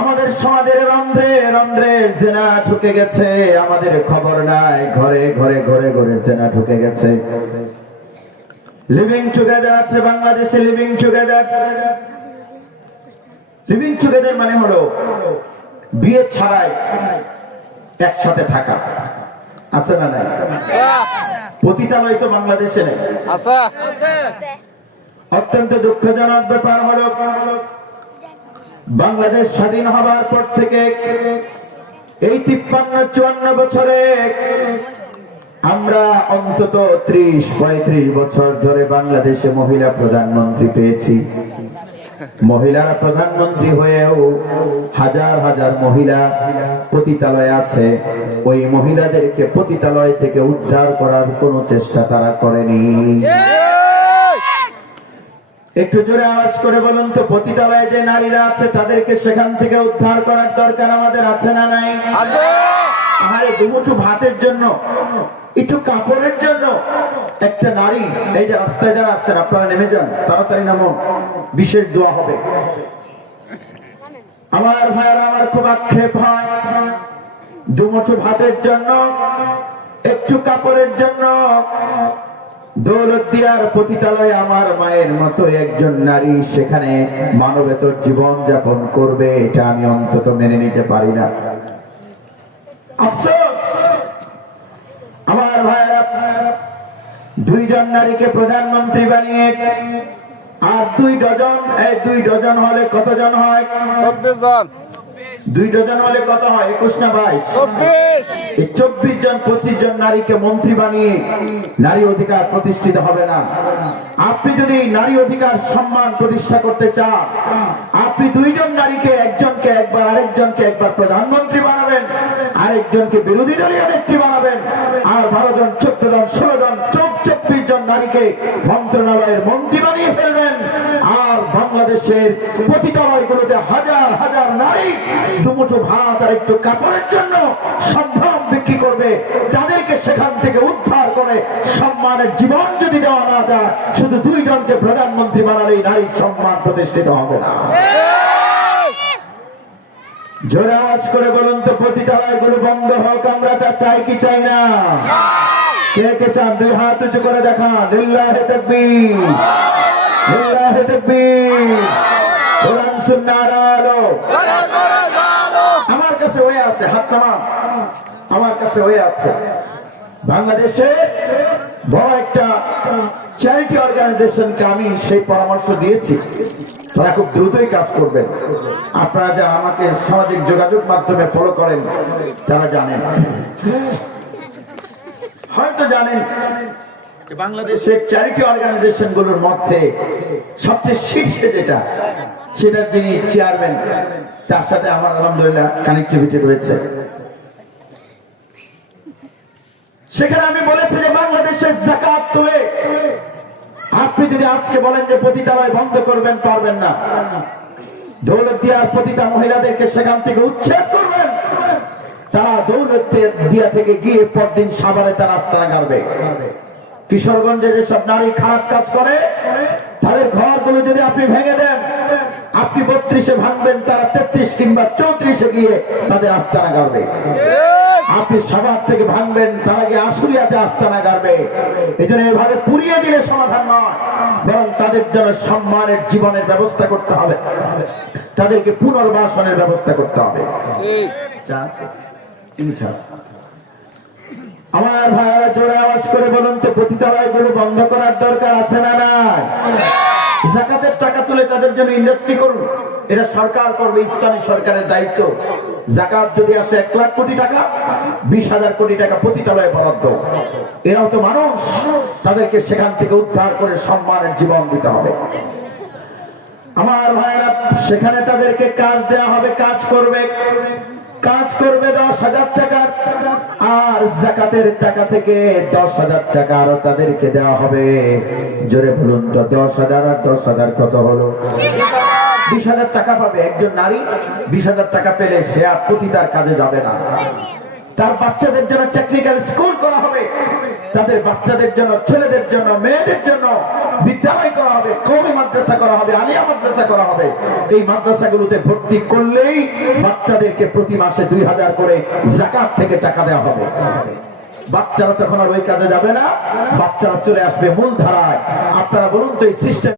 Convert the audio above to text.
আমাদের সমাজের রন্ধ্রে রন্ধ্রে জেনা ঢুকে গেছে, আমাদের খবর নাই। ঘরে ঘরে ঘরে ঘরে জেনা ঢুকে গেছে। লিভিং টুগেদার আছে বাংলাদেশে, লিভিং টুগেদার। লিভিং টুগেদার মানে হলো বিয়ে ছাড়াই একসাথে থাকা। আছে না নাই? পতিতালয় তো বাংলাদেশে নেই। অত্যন্ত দুঃখজনক ব্যাপার হলো বাংলাদেশ স্বাধীন হবার পর থেকে এই 53-54 বছরে আমরা অন্তত 30-35 বছর ধরে বাংলাদেশে মহিলা প্রধানমন্ত্রী পেয়েছি। মহিলারা প্রধানমন্ত্রী হয়েও হাজার হাজার মহিলা পতিতালয়ে আছে। ওই মহিলাদেরকে পতিতালয় থেকে উদ্ধার করার কোনো চেষ্টা তারা করেনি। একটু জোরে আওয়াজ করে বলুন তো, পতিতালয়ে যে নারীরা আছে তাদেরকে সেখান থেকে উদ্ধার করার দরকার আমাদের আছে না নাই? আরে দুমুঠো ভাতের জন্য, একটু কাপড়ের জন্য একটা নারী, এই যে রাস্তায় যারা আছেন আপনারা নেমে যান, তাড়াতাড়ি নামুন, বিশেষ দোয়া হবে। আমার ভাইয়েরা, আমার খুব আক্ষেপ হয়, দুমুঠো ভাতের জন্য, একটু কাপড়ের জন্য দৌলতদিয়ার পতিতালয়ে আমার মায়ের মতো একজন নারী সেখানে মানবেতর জীবন যাপন করবে, এটা আমি অন্তত মেনে নিতে পারি না। আফসোস আমার ভাইয়েরা, 2 জন নারীকে প্রধানমন্ত্রী বানিয়ে আর 2 ডজন, এই 2 ডজন হলে কতজন হয়? 24 জন। 2 ডজন হলে কত হয়? 21 না 22? 24। এই 24 জন 25 জন নারীকে মন্ত্রী বানিয়ে নারী অধিকার প্রতিষ্ঠিত হবে না। আপনি যদি নারী অধিকার সম্মান প্রতিষ্ঠা করতে চান, আপনি 2 জন নারীকে, একজনকে একবার, আরেকজনকে একবার প্রধানমন্ত্রী বানাবেন, আরেকজনকে বিরোধী দলীয় নেত্রী বানাবেন, আর 12 জন, 14 জন, 16 জন, 24 জন নারীকে মন্ত্রণালয়ের মন্ত্রী বানিয়ে ফেলবেন। আর বাংলাদেশের পতিতালয়গুলোতে হাজার হাজার নারী দুমুঠো ভাত আর একটু কাপড়ের জন্য সম্ভ্রম বিক্রি করবে। তাদেরকে সেখান থেকে উদ্ধার করে সম্মানের জীবন যদি দেওয়া না যায়, শুধু 2 জনকে প্রধানমন্ত্রী বানালেই নারীর সম্মান প্রতিষ্ঠিত হবে না। জোরে আওয়াজ করে বলুন তো, পতিতালয়গুলো বন্ধ হোক, আমরা তা চাই কি চাই না? কে কে চান? 2 হাত উঁচু করে দেখা। লিল্লাহি তাকবীর, লিল্লাহি তাকবীর, কোরআন সুন্নাহর আলো। আমার কাছে হয়ে আছে, হাত নামান, আমার কাছে হয়ে আছে। বাংলাদেশে বড় একটা চ্যারিটি অর্গানাইজেশনকে আমি সেই পরামর্শ দিয়েছি, তারা খুব দ্রুতই কাজ করবেন। আপনারা যারা আমাকে সামাজিক যোগাযোগ মাধ্যমে ফলো করেন তারা জানেন, হয়তো জানেন, বাংলাদেশের চ্যারিটি অর্গানাইজেশন গুলোর মধ্যে সবচেয়ে শীর্ষে যেটা, সেটার যিনি চেয়ারম্যান, তার সাথে আমার আলহামদুলিল্লাহ কানেক্টিভিটি রয়েছে। সেখানে আমি বলেছি যে বাংলাদেশের যাকাত তুলে আপনি যদি আজকে বলেন যে পতিতালয় বন্ধ করবেন, পারবেন না। দৌলতদিয়ার পতিতা মহিলাদেরকে সেখান থেকে উচ্ছেদ করবেন। তারা দৌলতদিয়া থেকে গিয়ে পরদিন সাভারে তার আস্তানা গাড়বে। কিশোরগঞ্জে যেসব নারী খারাপ কাজ করে তাদের ঘরগুলো যদি আপনি ভেঙে দেন, আপনি 32-এ ভাঙবেন, তারা 33 কিংবা 34-এ গিয়ে তাদের আস্তানা গাড়বে। আপনি সাভার থেকে ভাঙবেন, তারা গিয়ে আশুলিয়াতে আস্তানা গাড়বে। এই জন্য এভাবে পুড়িয়ে দিলে সমাধান নয়, বরং তাদের জন্য সম্মানের জীবনের ব্যবস্থা করতে হবে, তাদেরকে পুনর্বাসনের ব্যবস্থা করতে হবে। আমার ভাইয়েরা, জোরে আওয়াজ করে বলুন তো, পতিতালয়গুলো বন্ধ করার দরকার আছে না নাই? যাকাতের টাকা তুলে তাদের জন্য ইন্ডাস্ট্রি করুন, এটা সরকার করবে, ইসলামী সরকারের দায়িত্ব। যাকাত যদি আসে 1 লাখ কোটি টাকা, 20,000 কোটি টাকা পতিতালয়ে বরাদ্দ। এরাও তো মানুষ, তাদেরকে সেখান থেকে উদ্ধার করে সম্মানের জীবন দিতে হবে। আমার ভাইয়েরা, সেখানে তাদেরকে কাজ দেওয়া হবে, কাজ করবে 10,000 টাকা, আর যাকাতের টাকা থেকে 10,000 টাকা আরো তাদেরকে দেওয়া হবে। জোরে বলুন তো, 10,000 আর 10,000 কত হলো? 20,000 টাকা পাবে একজন নারী। 20,000 টাকা পেলে সে আর পতিতার কাজে যাবে না। তার বাচ্চাদের জন্য টেকনিক্যাল স্কুল করা হবে, তাদের বাচ্চাদের জন্য, ছেলেদের জন্য, মেয়েদের জন্য বিদ্যালয় করা হবে, কওমি মাদ্রাসা করা হবে, আলিয়া মাদ্রাসা করা হবে। এই মাদ্রাসাগুলোতে ভর্তি করলেই বাচ্চাদেরকে প্রতি মাসে 2000 করে যাকাত থেকে টাকা দেওয়া হবে। বাচ্চারা তখন আর ওই কাজে যাবে না, বাচ্চারা চলে আসবে মূল ধারায়। আপনারা বলুন তো এই সিস্টেম